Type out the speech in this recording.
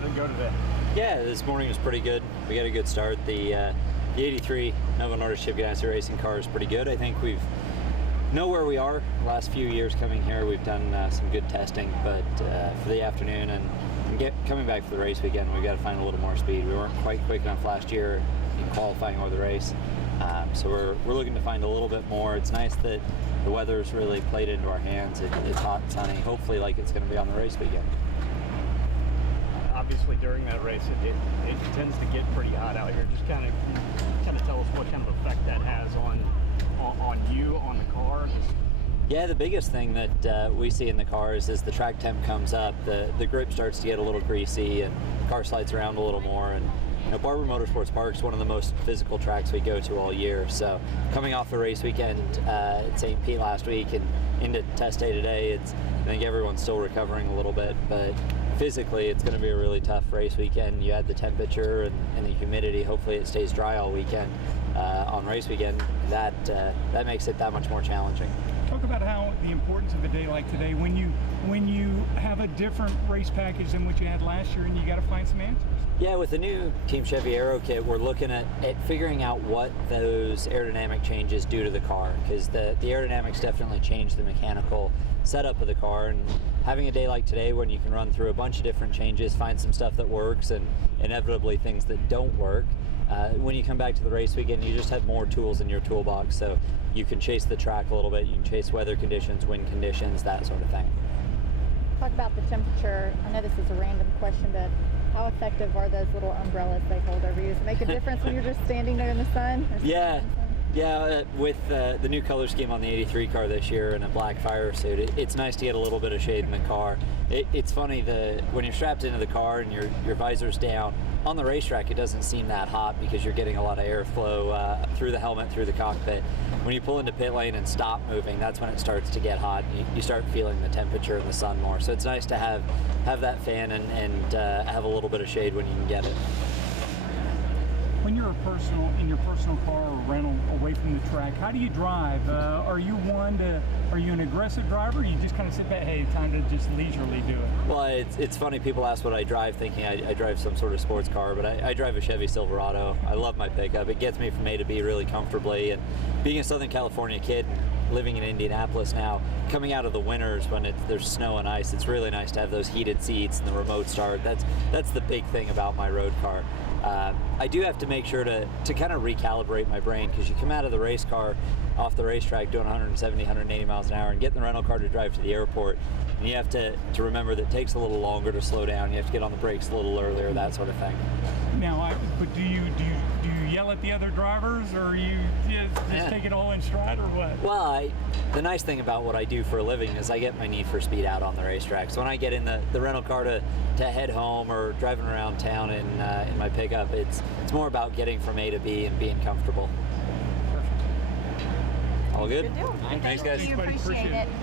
How did it go today? Yeah, this morning was pretty good. We got a good start. The 83 Novo Nordisk Chip Ganassi racing car is pretty good. I think we've know where we are. The last few years coming here, we've done some good testing, but for the afternoon and coming back for the race weekend, we've got to find a little more speed. We weren't quite quick enough last year in qualifying or the race, so we're looking to find a little bit more. It's nice that the weather's really played into our hands. It's hot and sunny, hopefully like it's going to be on the race weekend. Obviously, during that race, it tends to get pretty hot out here. Just kind of tell us what kind of effect that has on you, on the car. Yeah, the biggest thing that we see in the cars is the track temp comes up, the grip starts to get a little greasy, and the car slides around a little more. And Barber Motorsports Park is one of the most physical tracks we go to all year. So coming off a race weekend at St. Pete last week and into test day today, I think everyone's still recovering a little bit, but physically it's going to be a really tough race weekend. You add the temperature and the humidity. Hopefully it stays dry all weekend on race weekend. That makes it that much more challenging. Talk about how the importance of a day like today, when you have a different race package than what you had last year, and you got to find some answers. Yeah, with the new Team Chevy Aero kit, we're looking at figuring out what those aerodynamic changes do to the car, because the aerodynamics definitely change the mechanical setup of the car. And having a day like today when you can run through a bunch of different changes, find some stuff that works and inevitably things that don't work, when you come back to the race weekend, you just have more tools in your toolbox, so you can chase the track a little bit, you can chase weather conditions, wind conditions, that sort of thing. Talk about the temperature. I know this is a random question, but how effective are those little umbrellas they hold over you? Does it make a difference when you're just standing there in the sun? Yeah, with the new color scheme on the 83 car this year and a black fire suit, it's nice to get a little bit of shade in the car. It's funny, when you're strapped into the car and your visor's down, on the racetrack it doesn't seem that hot because you're getting a lot of airflow through the helmet, through the cockpit. When you pull into pit lane and stop moving, that's when it starts to get hot. You start feeling the temperature in the sun more. So it's nice to have that fan and have a little bit of shade when you can get it. When you're in your personal car or rental away from the track, how do you drive? Are you an aggressive driver, or you just kind of sit back, hey, time to just leisurely do it? Well, it's funny, people ask what I drive thinking I drive some sort of sports car, but I drive a Chevy Silverado. I love my pickup. It gets me from A to B really comfortably, and being a Southern California kid, living in Indianapolis now, coming out of the winters when there's snow and ice, it's really nice to have those heated seats and the remote start. That's the big thing about my road car. I do have to make sure to kind of recalibrate my brain, because you come out of the race car off the racetrack doing 170, 180 miles an hour and get in the rental car to drive to the airport, and you have to remember that it takes a little longer to slow down. You have to get on the brakes a little earlier, that sort of thing. Now, but do you yell at the other drivers, or you just take it all in stride, or what? Well, the nice thing about what I do for a living is I get my need for speed out on the racetrack. So when I get in the rental car to head home or driving around town in my pickup, it's more about getting from A to B and being comfortable. Perfect. All good? Good deal. Thanks, guys. Appreciate it.